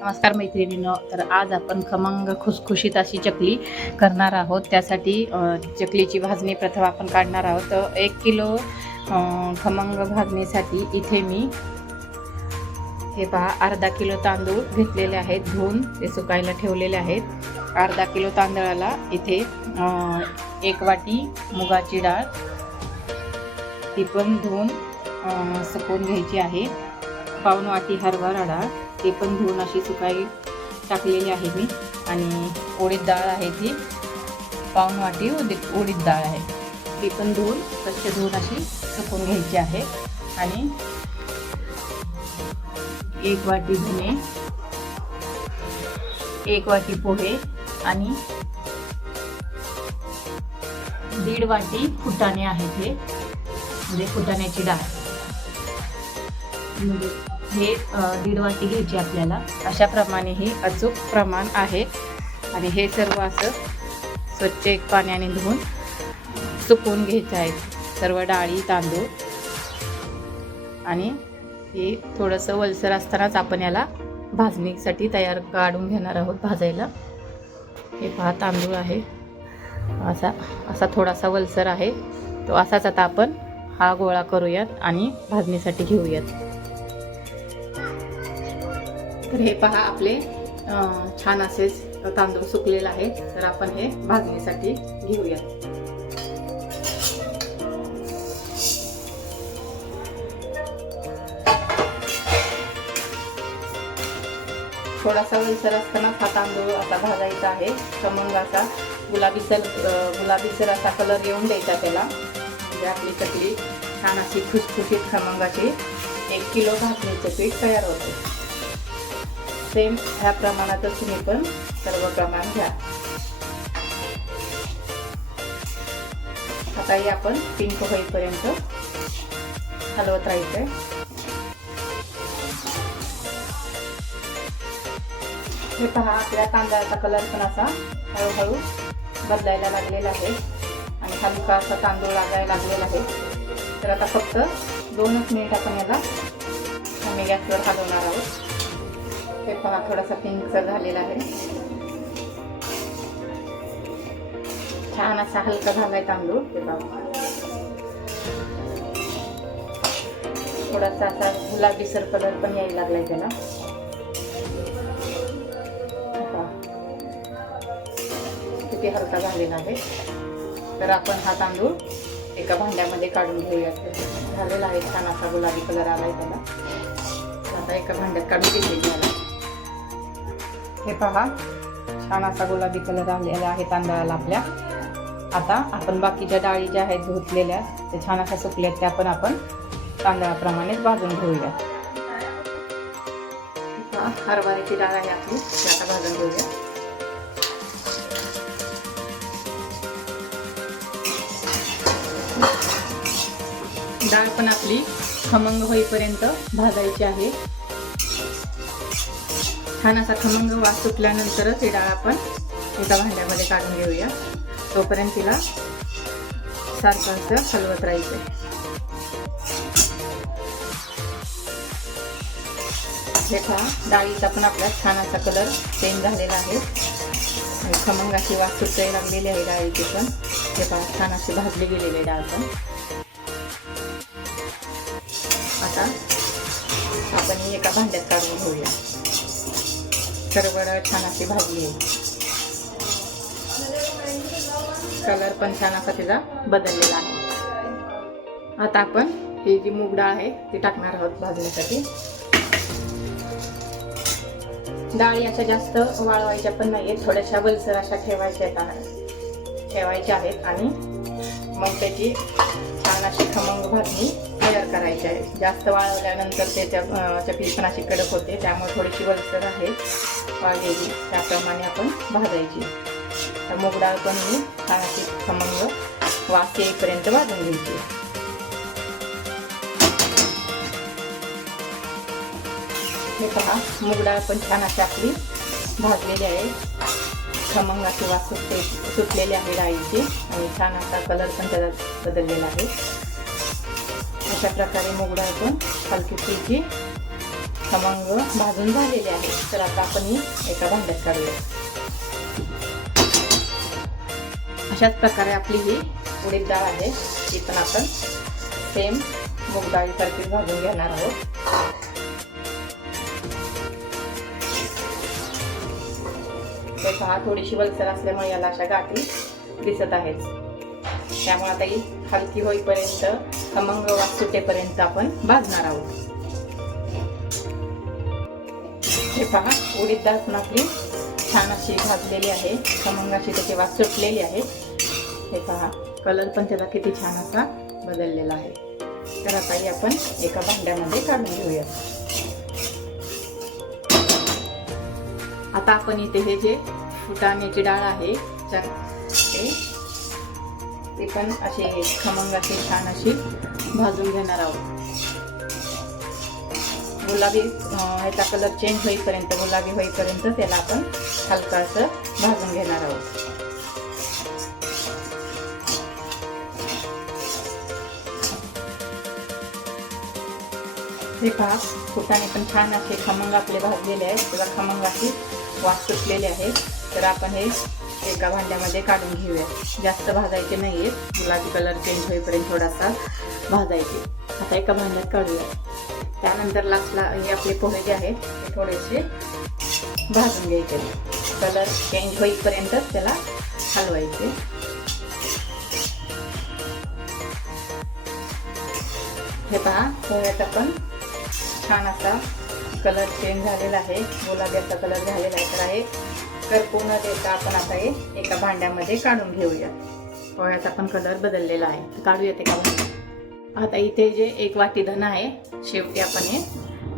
नमस्कार मैत्रिणींनो. तर आज आपण खमंग खुसखुशीत अशी चकली करणार आहोत. त्यासाठी चकलीची भाजणी प्रथम आपण काढणार आहोत. तर 1 किलो खमंग भाजणीसाठी इथे मी हे पहा अर्धा किलो तांदूळ घेतलेले आहेत, धुवून ते सुकायला ठेवलेले आहेत. अर्धा किलो तांदळाला इथे 1 वाटी मुगाची डाळ, ती पण धुवून सुकवून घ्यायची आहे. पाऊण वाटी हरभरा डाळ, ती पण धुवून अशी सुकाई टाकलेली आहे मी. आणि उडीद डाळ आहे, ती पाऊण वाटी उडीद डाळ आहे, ती पण धुवून स्वच्छ धुवून अशी सुकवून घ्यायची आहे. आणि 1 वाटी धने, 1 वाटी पोहे आणि 1.5 वाटी फुटाणे आहेत, हे म्हणजे फुटाण्याची डाळ. हे 1.5 वाटी घ्यायची आपल्याला. अशा प्रमाणे हे अचूक प्रमाण आहे. आणि हे सर्व असं स्वच्छ एक पाण्याने धुवून सुकवून घ्यायचं आहे, सर्व डाळी तांदूळ. आणि हे थोडंसं वलसर असतानाच आपण याला भाजणीसाठी तयार काढून घेणार आहोत भाजायला. हे पहा तांदूळ आहे, असा थोडासा वलसर आहे तो. असाच आता आपण हा गोळा करूयात आणि भाजणीसाठी घेऊयात. तर हे पहा आपले छान असेच तांदूळ सुकलेले आहे. तर आपण हे भाजणीसाठी घेऊयात. थोडासा वलसर असताना हा तांदूळ असा भाजायचा आहे. खमंग असा गुलाबीसर असा कलर येऊन द्यायचा त्याला, म्हणजे आपली चकली छान अशी खुसखुशीत खमंगाची 1 किलो भाजणीचे पीठ तयार होते. सेम ह्या प्रमाणातच तुम्ही पण सर्व प्रमाण घ्या. आता हे आपण पिंक होईपर्यंत हलवत राहायचंय. हे पहा आपल्या तांदळाचा कलर पण असा हळूहळू बदलायला लागलेला आहे आणि हलका असा तांदूळ लागायला लागलेला आहे. तर आता फक्त 2 मिनिट आपण याला कमी गॅसवर हलवणार आहोत. हे पहा थोडासा पिंकसर झालेला आहे, छान असा हलका झालाय तांदूळ. हे पहा थोडासा असा गुलाबीसर कलर पण यायला लागलाय त्याला. किती हलका झालेला आहे. तर आपण हा तांदूळ एका भांड्यामध्ये काढून घेऊयात. झालेला आहे, छान असा गुलाबी कलर आलाय त्याला. आता एका भांड्यात काढून घेतलेली आहे. हे पहा छान असा गुलाबी कलर आलेला आहे तांदळाला आपल्या. आता आपण बाकीच्या डाळी ज्या आहेत धुतलेल्या, ते छान अशा सुकल्यात, त्या पण आपण तांदळाप्रमाणेच भाजून घेऊया. हरभऱ्याची डाळ आहे आपली, ती आता भाजून घेऊया. डाळ पण आपली खमंग होईपर्यंत भाजायची आहे. छान असा खमंग वास सुटल्यानंतरच ही डाळ आपण एका भांड्यामध्ये काढून घेऊया. तोपर्यंत तिला सारखं असं हलवत राहायचं. हे पहा डाळीचा पण आपला छान असा कलर चेंज झालेला आहे आणि खमंग अशी वास सुटायला लागलेली आहे डाळीची पण. हे पहा छान अशी भाजली गेलेली डाळ पण. आता आपण ही एका भांड्यात काढून घेऊया. सर्व छान अशी भाजली आहे, कलर पण छान असा तिचा बदललेला आहे. आता आपण ही जी मूग डाळ आहे ती टाकणार आहोत भाजण्यासाठी. डाळी अशा जास्त वाळवायच्या पण नाही आहेत, थोड्याशा वलसर अशा ठेवायच्या आहेत. आणि मग त्याची छान अशी खमंग भाजणी तयार करायची आहे. जास्त वाळवल्यानंतर त्याच्या चकली पण अशी कडक होते, त्यामुळे थोडीशी वलसर आहे वाळलेली, त्याप्रमाणे आपण भाजायची. तर मूग डाळ पण मी छान अशी खमंग वास येईपर्यंत भाजून घ्यायची. हे पहा मूग डाळ पण छान अशी आपली भाजलेली आहे. खमंग अशी वास सुटलेली आहे डाळीची आणि छान असा कलर पण त्याचा बदललेला आहे. अशा प्रकारे मूग डाळ पण हलकी फुलकी खमंग भाजून झालेले आहे. तर आता आपण ही एका भांड्यात काढूया. अशाच प्रकारे आपली ही उडीद डाळ आहे, ती पण आपण सेम मूग डाळीसारखीच भाजून घेणार आहोत. हे पहा, थोडीशी वलसर असल्यामुळे याला अशा गाठी दिसत आहेत. त्यामुळे आता ही हलकी होईपर्यंत, खमंग वास सुटेपर्यंत आपण भाजणार आहोत. हे पहा, उडीद डाळ पण आपली छान अशी भाजलेली आहे, खमंग अशी त्याची वास सुटलेली आहे. हे पहा, कलर पण त्याचा किती छान असा बदललेला आहे. तर आता ही आपण एका भांड्यामध्ये काढून घेऊया. आता आपण इथे हे जे फुटाण्याची डाळ आहे ते पण असे खमंग असे छान अशी भाजून घेणार आहोत. गुलाबी ह्याचा कलर चेंज होईपर्यंत, गुलाबी होईपर्यंत त्याला आपण हलका असं भाजून घेणार आहोत. हे पहा, फुटाणे पण छान असे खमंग आपले भाजलेले आहेत, त्याला खमंग अशी वास सुटलेले आहे. तर आपण हे एका भांड्यामध्ये काढून घेऊया. जास्त भाजायचे नाही आहेत, गुलाबी कलर चेंज होईपर्यंत थोडासा भाजायचे. आता एका भांड्यात काढूया. त्यानंतर लास्टला हे आपले पोहे जे आहेत ते थोडेसे भाजून घ्यायचे. कलर चेंज होईपर्यंत त्याला हलवायचे. हे पहा, पोह्याचा पण छान असा कलर चेंज झालेला आहे, गुलाबी असा कलर झालेला आहे. तर आहे करपू न देता आपण आता हे एका भांड्यामध्ये काढून घेऊया. पोह्याचा पण कलर बदललेला आहे, तर काढूयात एका भांड्यात. आता इथे जे 1 वाटी धन आहे, शेवटी आपण हे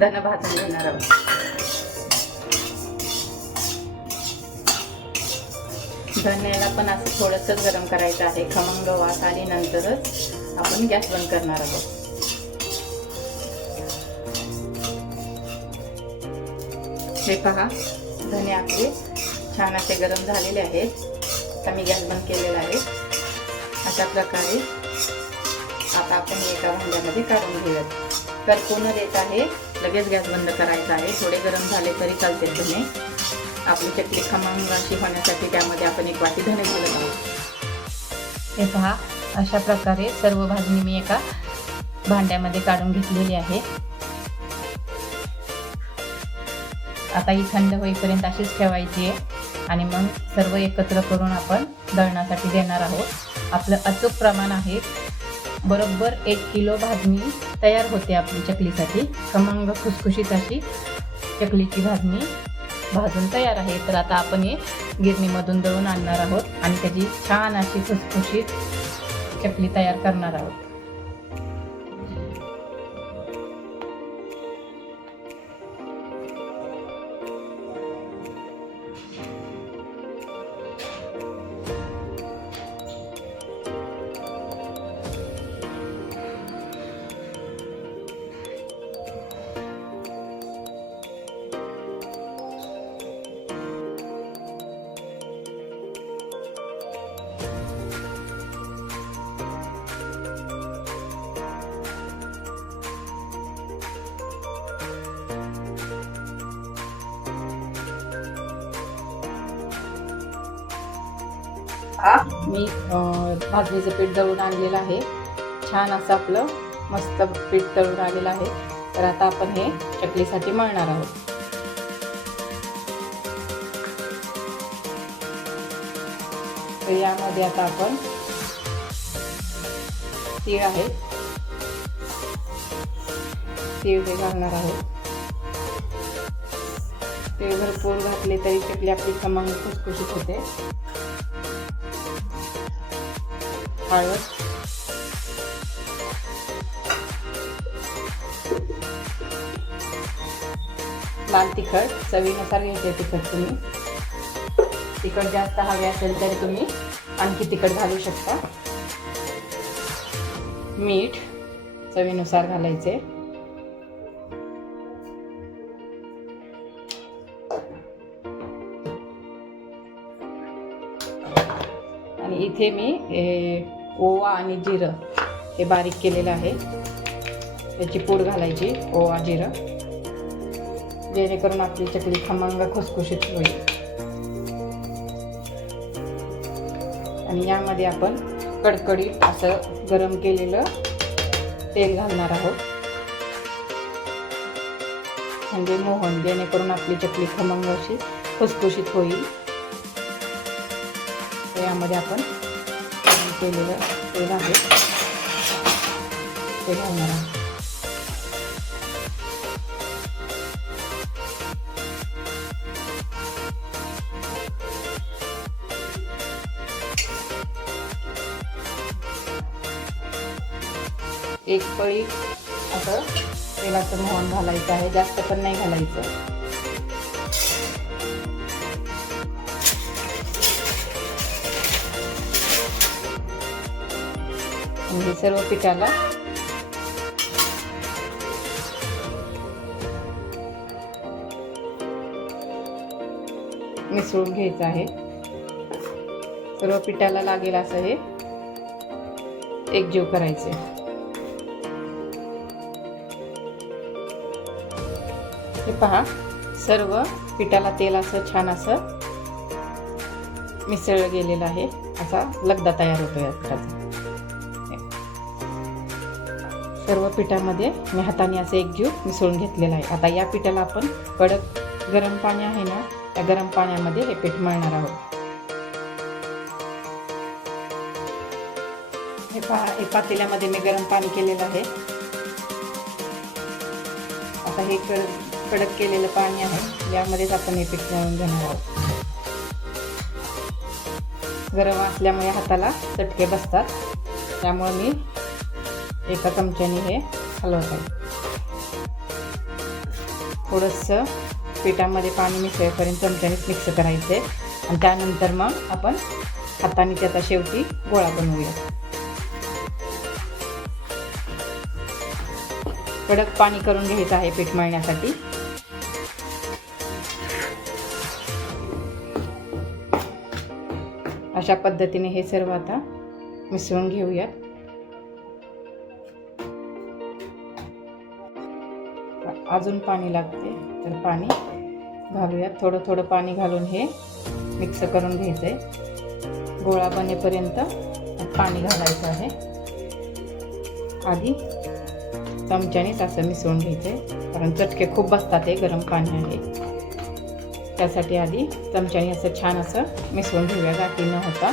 धन भाजून घेणार आहोत. धन्याला पण असं थोडंसं गरम करायचं आहे. खमंग वास आल्यानंतरच आपण गॅस बंद करणार आहोत. हे पहा, धने आपले छान असे गरम झालेले आहेत. आता मी गॅस बंद केलेला आहे. अशा प्रकारे आता आपण एका भांड्यामध्ये काढून घेऊयात. करपू न देता हे लगेच गॅस बंद करायचा आहे. थोडे गरम झाले तरी चालते धने. आपली चकली खमंग अशी होण्यासाठी त्यामध्ये आपण 1 वाटी धने घालत आहोत. हे पहा, अशा प्रकारे सर्व भाजणी मी एका भांड्यामध्ये काढून घेतलेली आहे. आता ही थंड होईपर्यंत अशीच ठेवायची आहे आणि मग सर्व एकत्र करून आपण दळण्यासाठी देणार आहोत. आपलं अचूक प्रमाण आहे, बरोबर 1 किलो भाजणी तयार होते आपली चकलीसाठी. खमंग खुसखुशीत अशी चकलीची भाजणी भाजून तयार आहे. तर आता आपण हे गिरणीमधून दळून आणणार आहोत आणि त्याची छान अशी खुसखुशीत चकली तयार करणार आहोत. मी भाजणीचं पीठ दळून आणलेलं आहे. छान असं आपलं मस्त पीठ दळून आलेलं आहे. तर आता आपण हे चकलीसाठी मळणार आहोत. तर यामध्ये आता आपण तीळ आहे, तीळ हे घालणार आहोत. तीळ भरपूर घातले तरी चकली आपली खमंग खुसखुशीत होते. हळद, लाल तिखट चवीनुसार घ्यायचे. तिखट तुम्ही तिखट जास्त हवे असेल तरी तुम्ही आणखी तिखट घालू शकता. मीठ चवीनुसार घालायचे. आणि इथे मी ओवा आणि जिरं हे बारीक केलेलं आहे, त्याची पूड घालायची. ओवा जिरं जेणेकरून आपली चकली खमंग खुसखुशीत होईल. आणि यामध्ये आपण कडकडीत असं गरम केलेलं तेल घालणार आहोत, म्हणजे मोहन, जेणेकरून आपली चकली खमंग अशी खुसखुशीत होईल. तर यामध्ये आपण गरम केलेलं तेल आहे ते घालणार आहोत. एक पळी असं तेलाचं मोहन घालायचं आहे, जास्त पण नाही घालायचं. हे सर्व पिठाला मिसळून घ्यायचं आहे. सर्व पिठाला लागेल असं हे एकजीव करायचे. हे पहा, सर्व पिठाला तेल असं छान असं मिसळलं गेलेलं आहे. असा लगदा तयार होतो या पिठाचा. सर्व पिठामध्ये मी हाताने असं एकजीव मिसळून घेतलेलं आहे. आता या पिठाला आपण कडक गरम पाणी आहे ना, त्या गरम पाण्यामध्ये हे पीठ मळणार आहोत. हे पहा, हे पातेल्यामध्ये मी गरम पाणी केलेलं आहे. आता हे कडक केलेलं पाणी आहे, यामध्येच आपण हे पीठ मळून घेणार आहोत. गरम असल्यामुळे हाताला चटके बसतात, त्यामुळे मी एका चमच्याने हे हलवत आहे. थोडंसं पिठामध्ये पाणी मिसळेपर्यंत चमच्यानेच मिक्स करायचं आहे आणि त्यानंतर मग आपण हाताने त्याचा शेवटी गोळा बनवूया. कडक पाणी करून घ्यायचं आहे पीठ मळण्यासाठी. अशा पद्धतीने हे सर्व आता मिसळून घेऊयात. अजून पाणी लागते तर पाणी घालूयात. थोडं थोडं पाणी घालून हे मिक्स करून घ्यायचंय. गोळा बनेपर्यंत पाणी घालायचं आहे. आधी चमच्यानेच असं मिसळून घ्यायचंय, कारण चटके खूप बसतात. हे गरम पाणी आहे, त्यासाठी आधी चमच्याने असं छान असं मिसळून घेऊया. गाठी न होता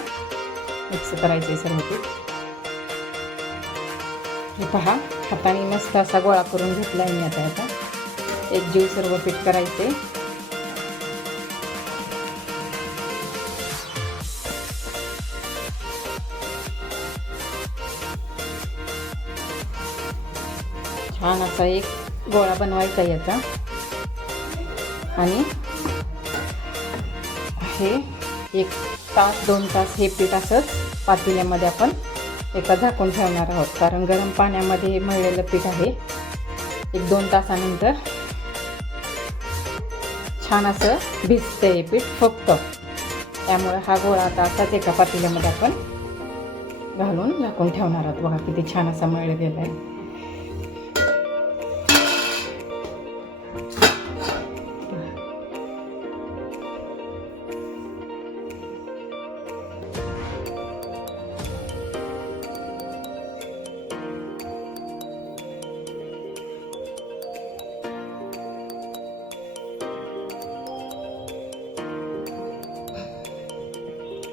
मिक्स करायचं सर्व पीठ. हे पहा, हाताने मस्त असा गोळा करून घेतला आहे मी. आता एकजीव सर्व पीठ करायचे. छान असा एक गोळा बनवायचा याचा. आणि हे 1 तास 2 तास हे पीठ असंच पातेल्यामध्ये आपण एका झाकून ठेवणार आहोत, कारण गरम पाण्यामध्ये हे मळलेलं पीठ आहे. 1-2 तासानंतर छान असं भिजतं हे पीठ, फुगतं. त्यामुळे हा गोळा आता असाच एका पातेल्यामध्ये आपण घालून झाकून ठेवणार आहोत. बघा किती छान असा मळला गेला आहे.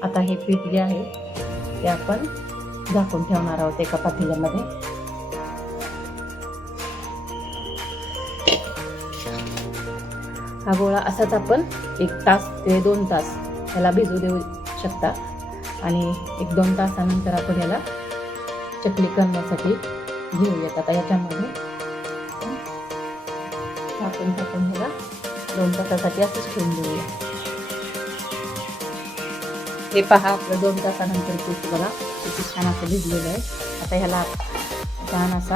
आता हे पीठ जे आहे ते आपण झाकून ठेवणार आहोत एका पातेल्यामध्ये. हा गोळा असाच आपण 1 तास ते 2 तास याला भिजू देऊ शकता. आणि 1-2 तासानंतर आपण याला चकली करण्यासाठी घेऊयात. आता याच्यामध्ये झाकून ह्याला 2 तासासाठी असंच ठेवून देऊया. हे पहा, आपलं 2 तासानंतर पीठ बघा किती छान असं भिजलेलं आहे. आता ह्याला छान असा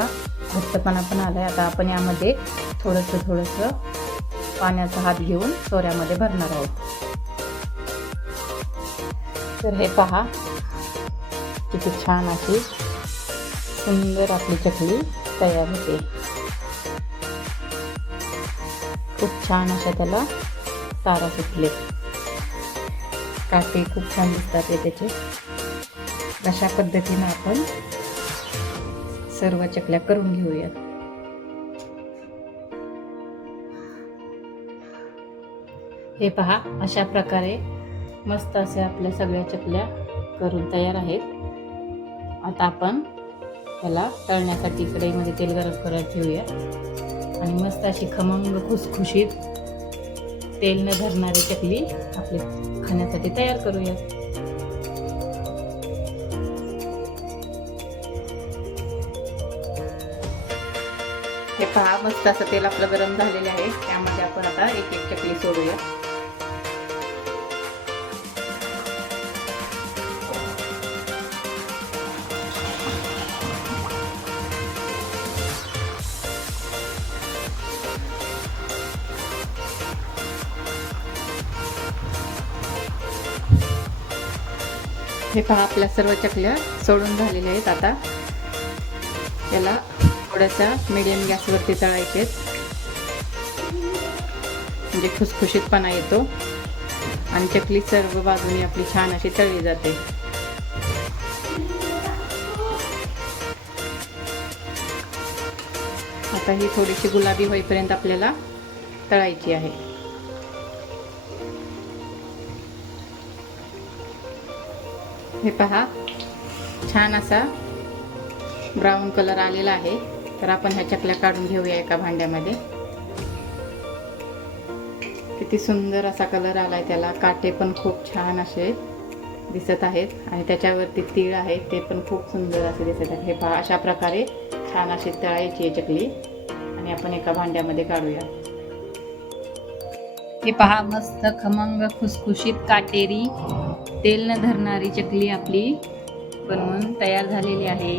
घट्टपणा पण आला आहे. आता आपण यामध्ये थोडंसं पाण्याचा हात घेऊन सोऱ्यामध्ये भरणार आहोत. तर हे पहा, किती छान अशी सुंदर आपली चकली तयार होते. खूप छान अशा त्याला तारा सुटले. काटे खूप छान दिसतात त्याचे. अशा पद्धतीनं आपण सर्व चकल्या करून घेऊयात. हे पहा, अशा प्रकारे मस्त असे आपल्या सगळ्या चकल्या करून तयार आहेत. आता आपण त्याला तळण्यासाठी कढईमध्ये तेल गरम करायला ठेवूया आणि मस्त अशी खमंग खुसखुशीत तेल न धरणारी चकली आपली खाण्यासाठी तयार करूया. हे पहा, मस्त असं तेल आपलं गरम झालेले आहे. त्यामध्ये आपण आता एक एक चकली सोडूया. हे पहा, आपल्या सर्व चकल्या सोडून झालेल्या आहेत. आता त्याला थोड्याशा मीडियम गॅसवरती तळायचे म्हणजे खुसखुशीतपणा येतो आणि चकली सर्व बाजूनी आपली छान अशी तळली जाते. आता ही थोडीशी गुलाबी होईपर्यंत आपल्याला तळायची आहे. हे पहा, छान असा ब्राऊन कलर आलेला आहे. तर आपण ह्या चकल्या काढून घेऊया एका भांड्यामध्ये. किती सुंदर असा कलर आलाय त्याला. काटे पण खूप छान असे दिसत आहेत आणि त्याच्यावरती तीळ आहेत, ते पण खूप सुंदर असे दिसत आहेत. हे पहा, अशा प्रकारे छान अशी तळायची आहे चकली आणि आपण एका भांड्यामध्ये काढूया. हे पहा, मस्त खमंग खुसखुशीत काटेरी तेल न धरणारी चकली आपली बनवून तयार झालेली आहे.